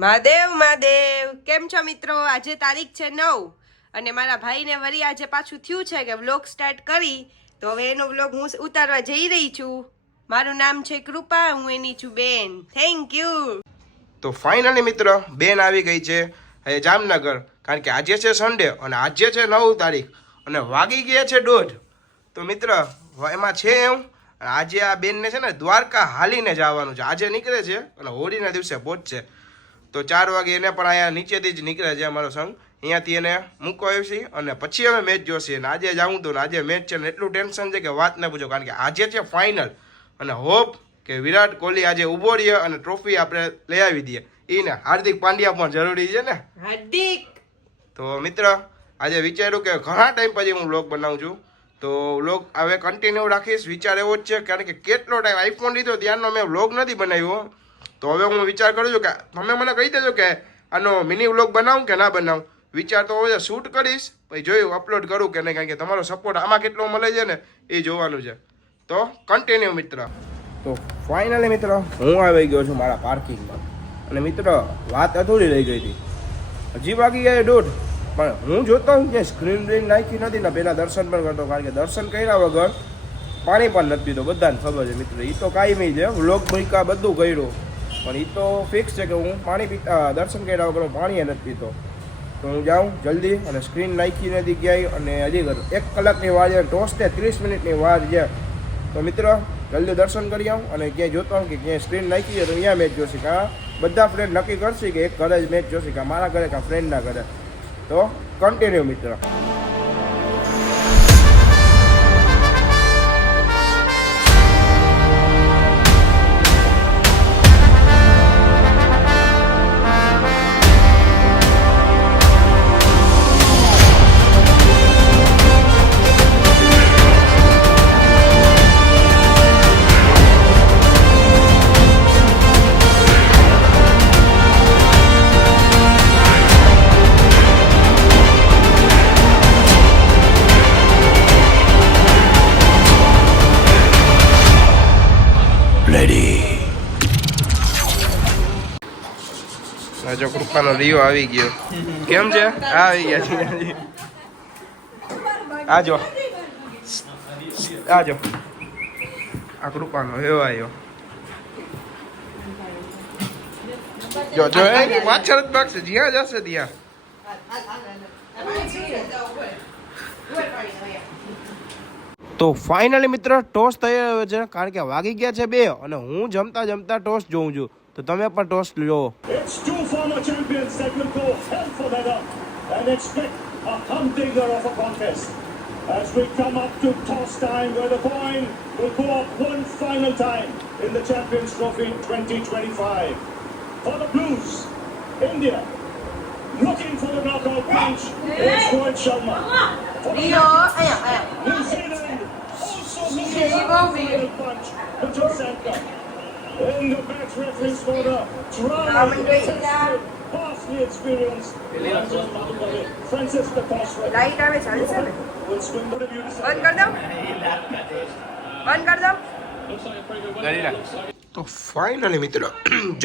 મહાદેવ મહાદેવ, કેમ છો મિત્રો? આજે તારીખ છે 9 અને મારા ભાઈને વળી આજે પાછું થયું છે કે વ્લોગ સ્ટાર્ટ કરી, તો હવે એનો વ્લોગ હું ઉતારવા જઈ રહી છું. મારું નામ છે કૃપા, હું એની છું બેન. Thank you. તો ફાઇનલી મિત્ર બેન આવી ગઈ છે હવે જામનગર, કારણ કે આજે છે સન્ડે અને આજે છે 9 તારીખ અને વાગી ગયા છે 1:30. તો મિત્ર એમાં છે એમ આજે આ બેનને છે ને દ્વારકા હાલીને જવાનું છે. આજે નીકળે છે અને હોળીના દિવસે પહોંચશે. તો 4 વાગે એને પણ અહીંયા નીચેથી જ નીકળે છે અમારો સંઘ, અહીંયાથી એને મૂકવા આવશે અને પછી અમે મેચ જોશે. અને આજે જાઉં તો આજે મેચ છે ને એટલું ટેન્શન છે કે વાત ન પૂછો, કારણ કે આજે છે ફાઇનલ અને હોપ કે વિરાટ કોહલી આજે ઊભો રહીએ અને ટ્રોફી આપણે લઈ આવી દઈએ. એને હાર્દિક પાંડ્યા પણ જરૂરી છે ને. હાર્દિક તો મિત્ર આજે વિચાર્યું કે ઘણા ટાઈમ પછી હું વ્લોગ બનાવું છું, તો વ્લોગ હવે કન્ટિન્યુ રાખીશ. વિચાર એવો જ છે કારણ કે કેટલો ટાઈમ આઈફોન લીધો ત્યારનો મેં વ્લોગ નથી બનાવ્યો. તો હવે હું વિચાર કરું છું કે તમે મને કહી દેજો કે આનો મિની વ્લોગ બનાવું કે ના બનાવું. વિચાર તો હવે શૂટ કરીશ, પછી જોયું અપલોડ કરું કે નહીં, કારણ કે તમારો સપોર્ટ આમાં કેટલો મળે છે ને એ જોવાનું છે. તો કન્ટિન્યુ મિત્ર. તો ફાઇનલી મિત્ર હું આવી ગયો છું મારા પાર્કિંગમાં અને મિત્ર વાત અધૂરી રહી ગઈ હતી. હજી બાકી ગયા 1:30, પણ હું જોતો હું કે સ્ક્રીન રીન નાખી નથી ને પહેલાં દર્શન પણ કરતો, કારણ કે દર્શન કર્યા વગર પાણી પણ નથી પીતો. બધાને ખબર છે મિત્ર, એ તો કાયમી છે. વ્લોગ મૂક્યા બધું કર્યું, પણ એ તો ફિક્સ છે કે હું પાણી પીતા દર્શન કર્યા વગર હું પાણી નથી પીતો. તો હું જાઉં જલ્દી અને સ્ક્રીન નાખી નથી ક્યાંય, અને હજી 1 કલાકની વાર છે, ટોસ્ટે 30 મિનિટની વાર છે. તો મિત્ર જલ્દી દર્શન કરી આવું અને ક્યાંય જોતો હોઉં કે ક્યાંય સ્ક્રીન નાખી છે તો અહીંયા મેચ જોશે. કાં બધા ફ્રેન્ડ નક્કી કરશે કે એક ઘરે જ મેચ જોશે, કાં મારા ઘરે કાં ફ્રેન્ડના ઘરે. તો કન્ટિન્યુ મિત્ર. જો કૃપાનો રિયો આવી ગયો. કેમ છે? આવી ગયા. આજો આજો, આ કૃપાનો એવો આવ્યો. જો જો પાછળ જ ભાગશે, જ્યાં જશે ત્યાં. તો ફાઇનલી મિત્ર ટોસ થઈ રહ્યો છે, કારણ કે વાગી ગયા છે 2 અને હું જમતા જમતા ટોસ જોઉં છું. તો તમે પણ ટોસ લો. It's two former champions that will go hell for leather and expect a humdinger of a contest. As we come up to toss time, where the coin will go up one final time in the Champions Trophy 2025. For the Blues, India, looking for the knockout punch, it's Rohit Sharma. For the New Zealand, also looking for the final punch, Mitchell Santner. In the match referee's corner, trying vastly experienced Francis the Coswell. Light આવે ચાલશે ને? Will swing the view to બંધ કર દો, બંધ કર દો. તો ફાઇનલી મિત્ર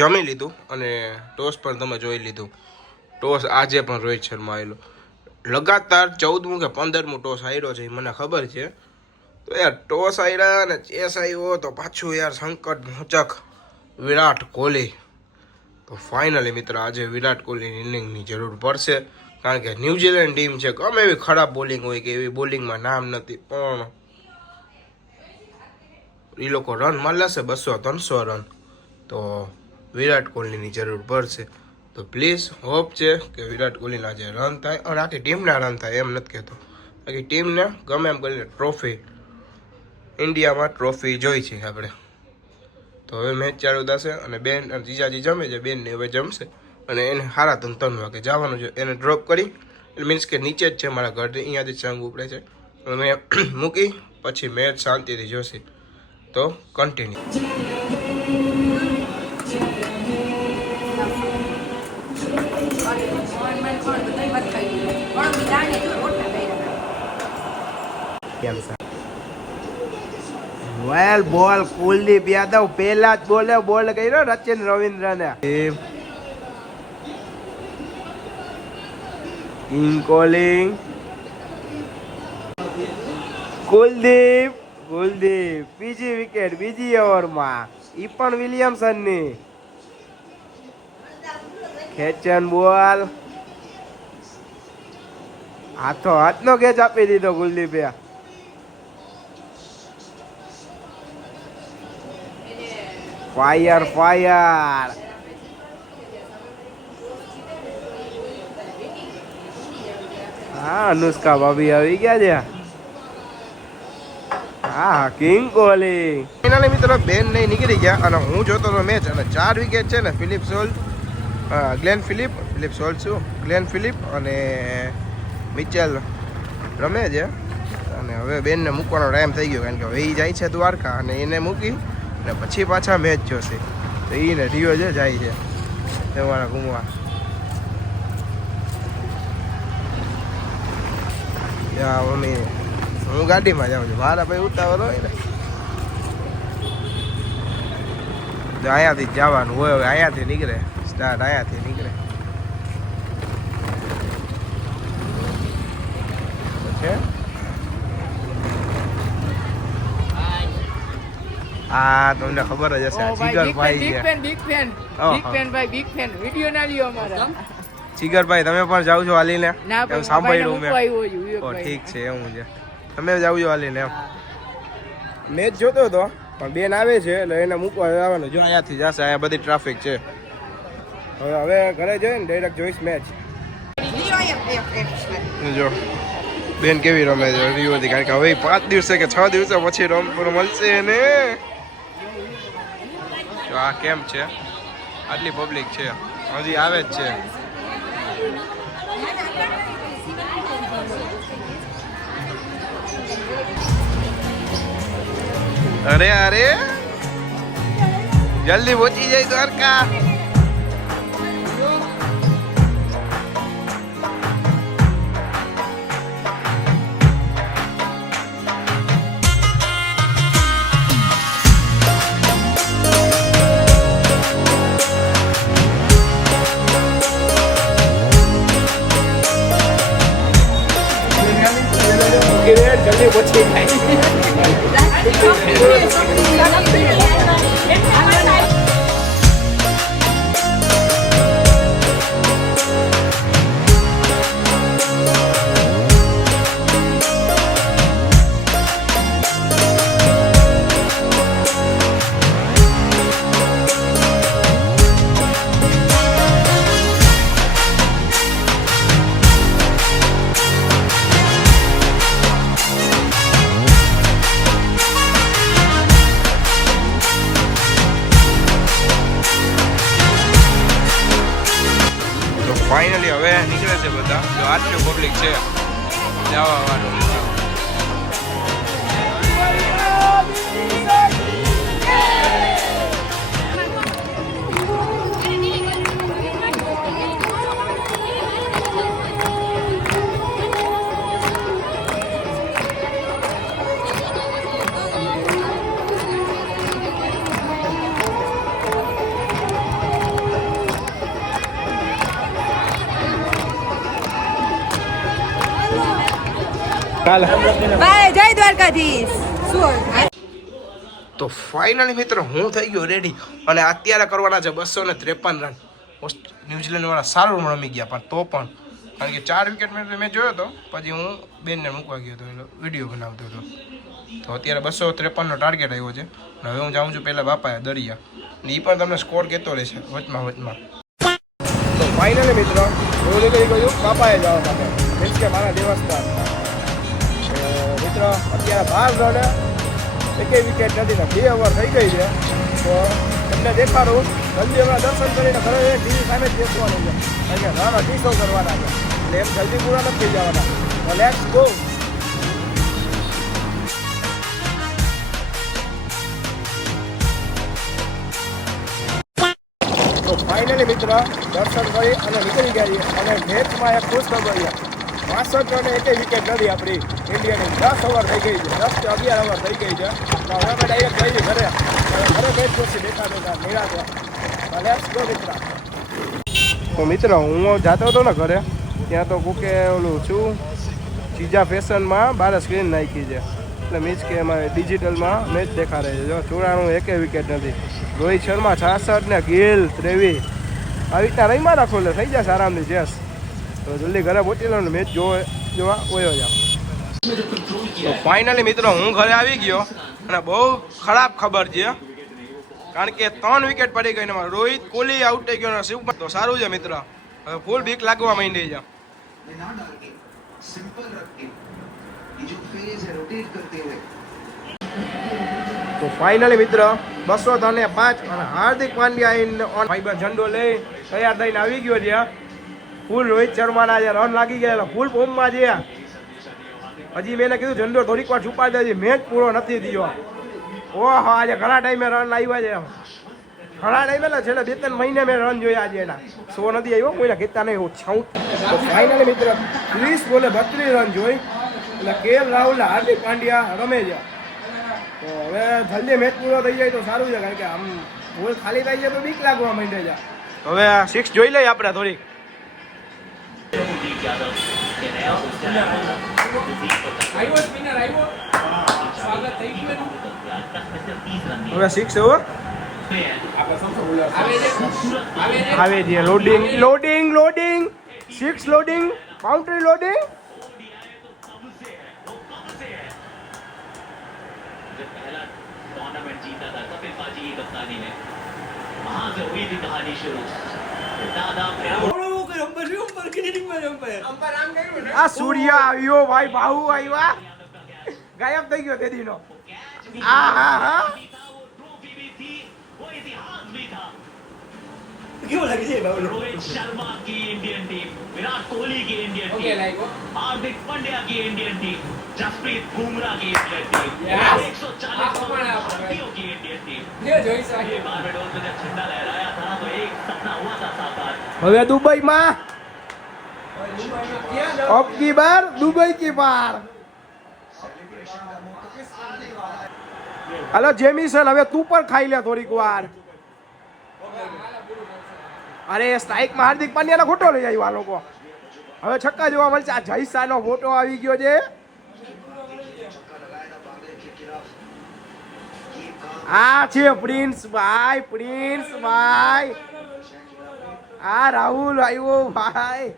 જમી લીધું અને ટોસ પણ તમે જોઈ લીધું. ટોસ આજે પણ રોહિત શર્મા આવેલો, લગાતાર 14મું કે 15મું ટોસ આવ્યો છે, મને ખબર છે. તો યાર ટોસ આવ્યા અને ચેસ આવ્યો તો પાછું યાર સંકટ મોચક વિરાટ કોહલી. તો ફાઇનલી મિત્ર આજે વિરાટ કોહલીની ઇનિંગની જરૂર પડશે, કારણ કે ન્યૂઝીલેન્ડ ટીમ છે, ગમે એવી ખરાબ બોલિંગ હોય કે એવી બોલિંગમાં નામ નથી, પણ એ લોકો રન મારી લેશે 200-300 રન. તો વિરાટ કોહલીની જરૂર પડશે. તો પ્લીઝ હોપ છે કે વિરાટ કોહલીના જે રન થાય અને આખી ટીમના રન થાય, એમ નથી કહેતો, આખી ટીમને ગમે એમ કરીને ટ્રોફી, ઇન્ડિયામાં ટ્રોફી જોઈ છે આપણે. તો હવે મેચ ચાલુ થશે અને બેન અને જીજાજી જમે છે, બેનને હવે જમશે અને એને 3:30 વાગે જવાનું છે. એને ડ્રોપ કરી, મીન્સ કે નીચે જ છે મારા ઘરથી, અહીંયાથી સંગ ઉપડે છે, અને મૂકી પછી મેચ શાંતિથી જોશે. તો કન્ટિન્યુ. વેલ બોલ કુલદીપ યાદવ પહેલા જ બોલે બોલ કર્યો રચિન રવિન્દ્રને. King calling. કુલદીપ બીજી વિકેટ બીજી ઓવરમાં, ઈ પણ વિલિયમસનની. ખેંચન બોલ, હાથનો કેચ આપી દીધો કુલદીપે. ફાયર. હા, અનુષ્કા ભાભી આવી ગયા છે. હા, કિંગ કોહલી. ફાઇનલી મિત્રો બેન નહીં નીકળી ગયા અને હું જોતો હતો મેચ અને 4 વિકેટ છે ને ગ્લેન ફિલિપ અને મિચેલ રમે છે. અને હવે બેનને મૂકવાનો ટાઈમ થઈ ગયો કારણ કે હવે એ જાય છે દ્વારકા અને એને મૂકી અને પછી પાછા મેચ જોશે. તો એને રિયો છે જાય છે તમારા ઘૂમવા. મમ્મી હું ગાડીમાં જાઉં છું, મારા ભાઈ ઉતાવળ હોય ને તો અહીંયાથી જ જવાનું હોય. હવે અહીંયાથી નીકળે સ્ટાર્ટ, અહીંયાથી નીકળે. હા, તમને ખબર જ હશે, જીગરભાઈ છે. જીગરભાઈ તમે પણ જાવ છો હાલીને? એવું સાંભળ્યું મેં. ઠીક છે, એવું છે. તમે જાવ છો હાલીને એમ? મેચ જોતો હતો પણ બેન આવે છે એટલે એને મૂકવા આવવાનું. જો અહીંયાથી જશે, અહીંયા બધી ટ્રાફિક છે. હવે ઘરે જઈને ડાયરેક્ટ જોઈશ મેચ. જો બેન કેવી રમે છે રિયોથી, કારણ કે હવે 5 દિવસે કે 6 દિવસે પછી મળશે ને. જો આ કેમ છે, આટલી પબ્લિક છે, હજી આવે જ છે. અરે જલ્દી પહોંચી જાય દ્વારકા. જલ્દી પહોંચી ફાઇનલી હવે નીકળે છે બધા. જો આટલું પબ્લિક છે જવા વાળું. બાય, જય દ્વારકાધીશ. તો ફાઇનલી મિત્રો હું થઈ ગયો રેડી અને અત્યારે કરવાના છે 253 રન. ન્યુઝીલેન્ડ વાળા સારું રમી ગયા પણ તો પણ કારણ કે 4 વિકેટ મેં જોયો હતો, પછી હું બેનને મૂકવા ગયો હતો, એટલે વિડીયો બનાવતો હતો. તો અત્યારે 253નો ટાર્ગેટ આવ્યો છે. હવે હું જાઉં છું પહેલાં બાપાએ દરિયા, ને એ પણ તમને સ્કોર કહેતો રહેશે વચમાં. તો ફાઇનલી મિત્રો હું નીકળી ગયું બાપાએ જવા માટે, મીન્સ કે મારા દેવસ્થાન. મિત્રો અત્યારે 12 રન, એકેય વિકેટ નથી ને 2 ઓવર થઈ ગઈ છે. તો તમને દેખાડું, જલ્દી હમણાં દર્શન કરીને ઘરે ટીવી સામે જ બેસવાનું છે, કારણ કે રન 200 કરવાના છે, એટલે એમ જલ્દી પૂરા નથી થઈ જવાના. તો લેટ્સ ગો. તો ફાઇનલી મિત્રો દર્શન કરી અને નીકળી ગયા છીએ અને મેચમાં એક ખુશ ખબર છે, 65 રને એકેય વિકેટ નથી આપણી ઇન્ડિયાની. 10 ઓવર થઈ ગઈ છે, 10 કે 11 ઓવર થઈ ગઈ છે. તો હવે અમે ડાયરેક્ટ જઈએ ઘરે મેચ જોશી બેઠા નિરાશ. લેટ્સ ગો મિત્ર. તો મિત્ર હું જાતો હતો ને ઘરે, ત્યાં તો કોકે ઓલું શું ચીજા ફેશનમાં બાર સ્ક્રીન નાખી છે એટલે મીન્સ કે એમાં ડિજિટલમાં મેચ દેખાડે છે. જો 94 એકે વિકેટ નથી. રોહિત શર્મા 66 ને ગિલ 23 આવી રીતના રહીમાં રાખો એટલે થઈ જશે આરામથી ચેસ. તો જલ્દી ઘરે પહોંચી લો ને મેચ જોવા ઓયો જાવ. તો ફાઇનલી મિત્રો હું ઘરે આવી ગયો અને બહુ ખરાબ ખબર છે કારણ કે 3 વિકેટ પડી ગઈ ને રોહિત કોહલી આઉટ થઈ ગયો ને શિવકુમાર તો સારું છે મિત્ર. હવે ફૂલ બીક લાગવા માંડી છે. તો ફાઇનલી મિત્ર 205 અને હાર્દિક પાંડ્યા ભાઈ ઝંડો લઈ તૈયાર થઈને આવી ગયો છે. ફૂલ રોહિત શર્માના જે રન લાગી ગયા ફૂલ ફોર્મમાં છે. હજી મેં કીધું ઝંડો થોડીક વાર છુપાડી દેજે, મેચ પૂરો નથી થયો. ઓહો આજે ઘણા ટાઈમે રન આવ્યા છે. ઘણા ટાઈમે એટલે છેલ્લે 2-3 મહિને મેં રન જોયા છે એના. 100 નથી આવ્યો કોઈના કહેતા નહીં. તો ફાઇનલી મિત્ર 30 બોલે 32 રન જોઈ એટલે કેએલ રાહુલ હાર્દિક પાંડ્યા રમે છે. તો હવે જલ્દી મેચ પૂરો થઈ જાય તો સારું છે કારણ કે આમ બોલ ખાલી થઈ જાય તો બીક લાગવા માંડે છે. હવે 6 જોઈ લઈએ આપણે થોડીક. હવે 6 હો આવે છે. Loading loading loading 6 loading boundary loading. આ સૂર્ય આવ્યો ભાઈ, બાહુ આવ્યા, ગાયબ થઈ ગયો તેદીનો. હા હા હા क्यों लगी थी बाबू? रोहित शर्मा की इंडियन टीम, विराट कोहली की इंडियन टीम, हार्दिक पांड्या की इंडियन टीम, जसप्रीत बुमराह की इंडियन टीम, 140 भारतीयों की इंडियन टीम. ये बारबेडोस में जब झंडा लहराया था तो एक सपना हुआ था साकार. હવે દુબઈમાં અબ કી બાર દુબઈ કી બાર. હાલો જેમિસન હવે તું પણ ખાઈ લે થોડીક વાર. અરે સ્ટ્રાઇક માં હાર્દિક પાંડ્યાનો ફોટો લઈ આવ્યા આ લોકો. હવે છક્કા જોવા મળશે. આ જયસાનો ફોટો આવી ગયો છે. આ છે પ્રિન્સ ભાઈ, પ્રિન્સ ભાઈ. આ રાહુલ આવ્યો ભાઈ.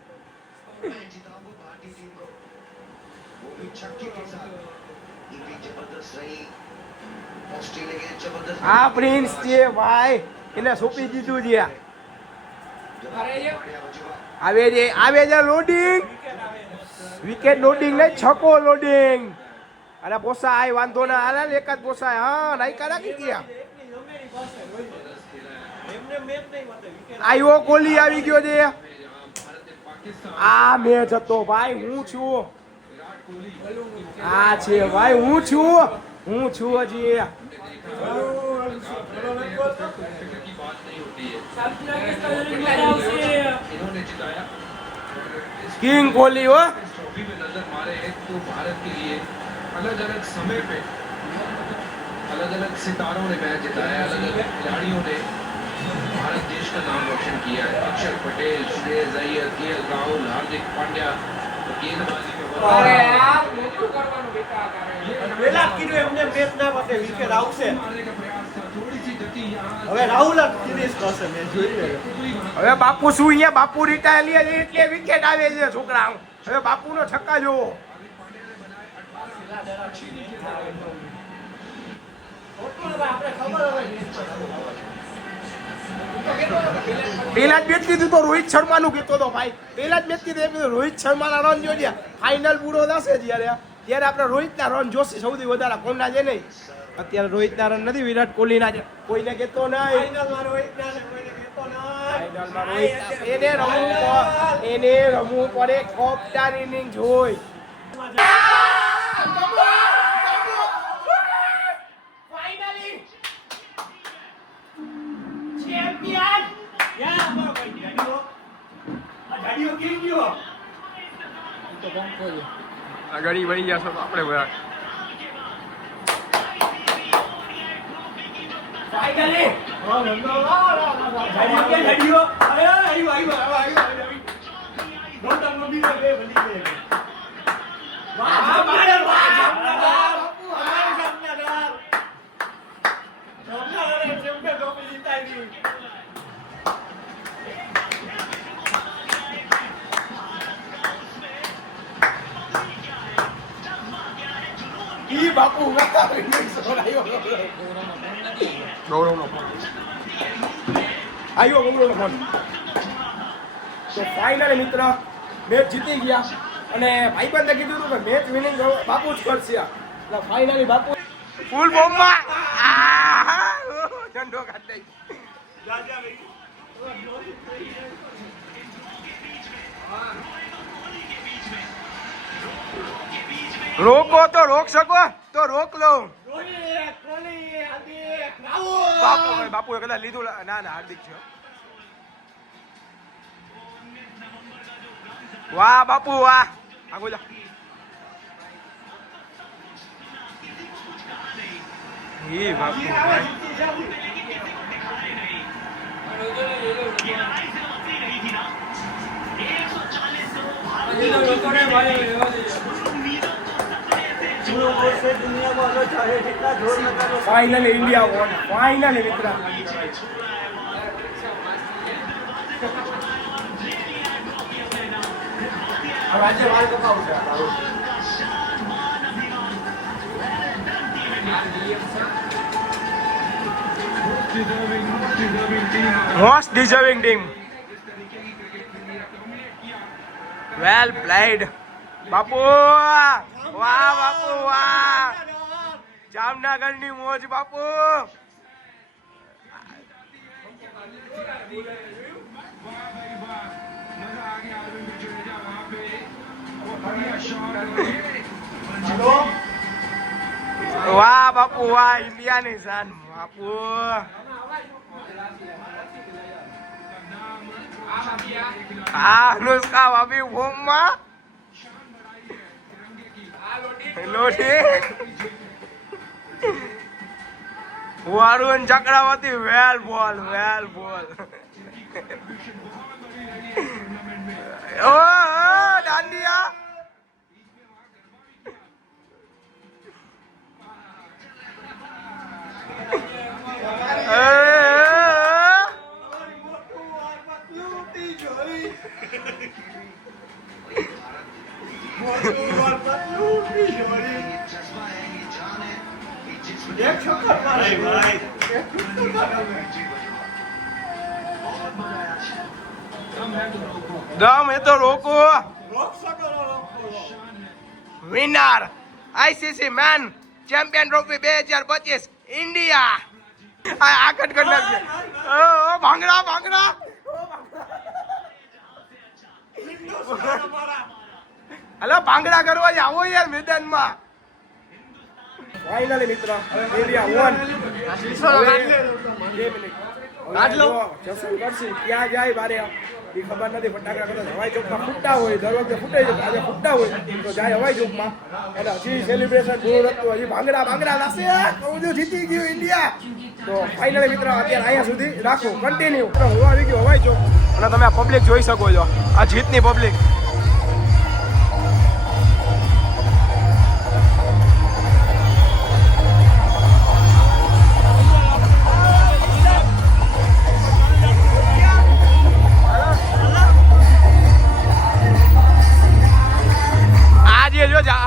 આ પ્રિન્સ છે ભાઈ, એને સોંપી દીધું છે. આવે છે લોડિંગ, વિકેટ લોડિંગ નહીં, છકો લોડિંગ. અરે પોસાય વાંધો ના, અરે એક જ પોસાય. હા નહીં કરા ગયા. આવ્યો કોહલી આવી ગયો છે. આ મેચ હતો ભાઈ, હું છું. આ છે ભાઈ, હું છું હજી. किंग कोहली हो ट्रॉफी में नजर मारे तो भारत के लिए अलग अलग समय पे अलग अलग सितारों ने मैच जिताया, अलग अलग खिलाड़ियों ने भारत देश का नाम रोशन किया है. अक्षर पटेल, श्रेयस अय्यर, केएल राहुल, हार्दिक पांड्या गेंदबाजी में હવે બાપુ શું અહીંયા બાપુ રિટાયર લે એટલે વિકેટ આવે છે છોકરા. હવે બાપુનો છક્કા જોવો. પેલા જ મેચ કીધું તો રોહિત શર્માનું કીધું હતો ભાઈ. પેલા જ મેચ કીધું રોહિત શર્માના રન જોજે. ફાઇનલ પૂરો થશે ત્યારે આપણે રોહિતના રન જોશે સૌથી વધારે. કોણના છે નહીં અત્યારે રોહિતના રન નથી, વિરાટ કોહલીના છે. કોઈને કહેતો નહીં. એને રમવું પડે. કપ્તાન ઇનિંગ જોઈ. ગાડી વળી ગયા આપણે બધા. Don't બાપુ ગૌરવનો ફોન આવ્યો ગૌરવનો ફોન. તો ફાઇનલી મિત્ર મેચ જીતી ગયા અને ભાઈબંધે કીધું હતું કે મેચ વિનિંગ બાપુ જ કરશે. એટલે ફાઇનલી બાપુ ફૂલ બોમ્બમાં ઝંડો કાઢી રોકો તો રોક શકો તો રોક લો. બાપુ કદાચ લીધું ના હાર્દિક છે. વાહ બાપુ વાહ આગળ જા. ઈ બાપુ ફાઇનલી ઇન્ડિયા વોન. ફાઇનલી મિત્ર આજે વાળ કપાવું છે. Most deserving team. Well played Bapu. વાહ બાપુ વાહ. જામનગરની મોજ બાપુ. વાહ બાપુ વાહ. ઇન્ડિયાની શાન બાપુ. અનુષ્કા ભાભી ફોર્મમાં લોટી. વરુણ ચક્રવર્તી વેલ બોલ વેલ બોલ. ઓ દાંડિયા. દમ એ તો રોકો. Winner ICC men champion trophy 2025 India. આગળ કરી નાખજે. ભાંગડા ભાંગડા. હલો ભાંગડા કરવા જ આવો યાર મેદાનમાં. ફાઇનલી મિત્ર ઇન્ડિયા વન. ક્યાં જાય બારે એ ખબર નથી. ફટાકડા કદાચ હવાઈ ચોકમાં ફૂટતા હોય, દર વખતે ફૂટે છે, આજે ફૂટતા હોય તો જાય હવાઈ ચોકમાં. એટલે હજી સેલિબ્રેશન પૂરું હતું. હજી ભાંગડા ભાંગડા લાશે. કહું છું જીતી ગયું ઇન્ડિયા. તો ફાઇનલી મિત્ર અત્યારે અહીંયા સુધી રાખો કન્ટિન્યુ. હું આવી ગયો હવાઈ ચોક અને તમે આ પબ્લિક જોઈ શકો છો. આ જીતની પબ્લિક.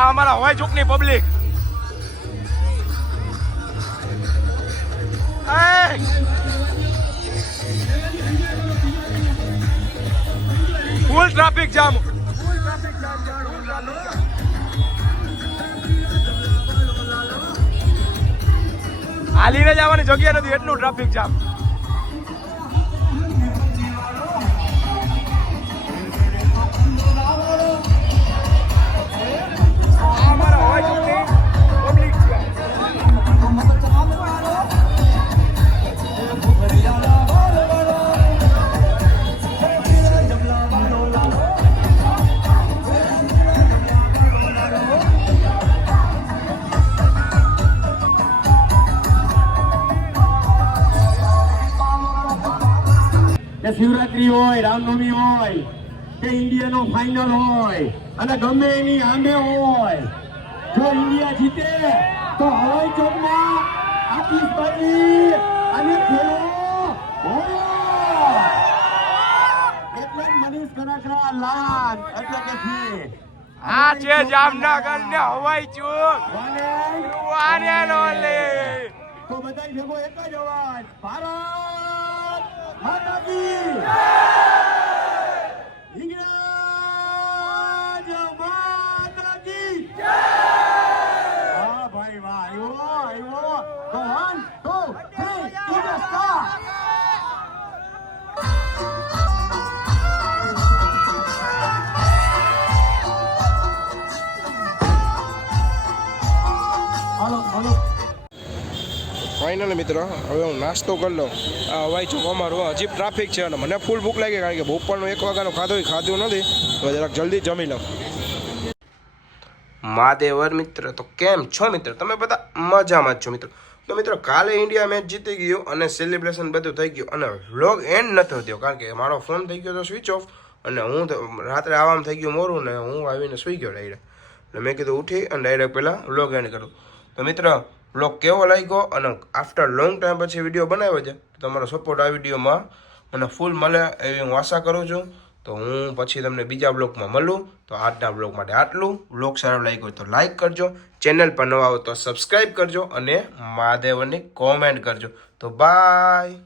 અમારા હવાઈ ચોકની પબ્લિક. Full traffic jam. હાલીને જવાની જગ્યા નથી એટલું ટ્રાફિક જામ. શિવરાત્રી હોય, રામનવમી હોય કે ઇન્ડિયાનો ફાઇનલ હોય અને ગમે એની આંબે હોય, જો ઇન્ડિયા જીતે તો હવાઈ ચોકમાં આતિશબાજી અને ખેલો એટલે મનીષ કનકરા લાલ એટલે કે આ છે જામનગર ને હવાઈ ચોક આને નો લે તો બધાય ભેગો એક જ અવાજ ભારત માતા કી ઇંગ્રેજ માતા કી વાહ ભાઈ વાહ આવ્યો તો 1 2 3 સ્ટાર્ટ હાલો ફાઇનલ મિત્રો હવે હું નાસ્તો કરી લઉં આ હવાઈ ચોક અમારું હજી ટ્રાફિક છે અને મને ફૂલ ભૂખ લાગી કારણ કે બપોરનું 1 વાગ્યાનું ખાધું નથી તો જરાક જલ્દી જમી લઉં મહાદેવર મિત્ર તો કેમ છો મિત્ર તમે બધા મજામાં જ છો મિત્રો તો મિત્રો કાલે ઇન્ડિયા મેચ જીતી ગયું અને સેલિબ્રેશન બધું થઈ ગયું અને વ્લોગ એન્ડ નહોતો થયો કારણ કે મારો ફોન થઈ ગયો તો સ્વિચ ઓફ અને હું રાત્રે આવવામાં થઈ ગયું મોરું ને હું આવીને સૂઈ ગયો ડાયરેક્ટ એટલે મેં કીધું ઉઠી અને ડાયરેક્ટ પહેલાં વ્લોગ એન્ડ કરું તો મિત્ર વ્લોગ કેવો લાગ્યો અને આફ્ટર લોંગ ટાઈમ પછી વિડીયો બનાવ્યો છે તો તમારો સપોર્ટ આ વિડીયોમાં મને ફૂલ મળે એવી હું આશા કરું છું તો હું પછી તમને બીજા બ્લોગમાં મળું તો આજના બ્લોગ માટે આટલું બ્લોગ સારો લાગ્યો તો લાઈક કરજો ચેનલ પર નવા આવો તો સબસ્ક્રાઈબ કરજો અને મહાદેવની કોમેન્ટ કરજો તો બાય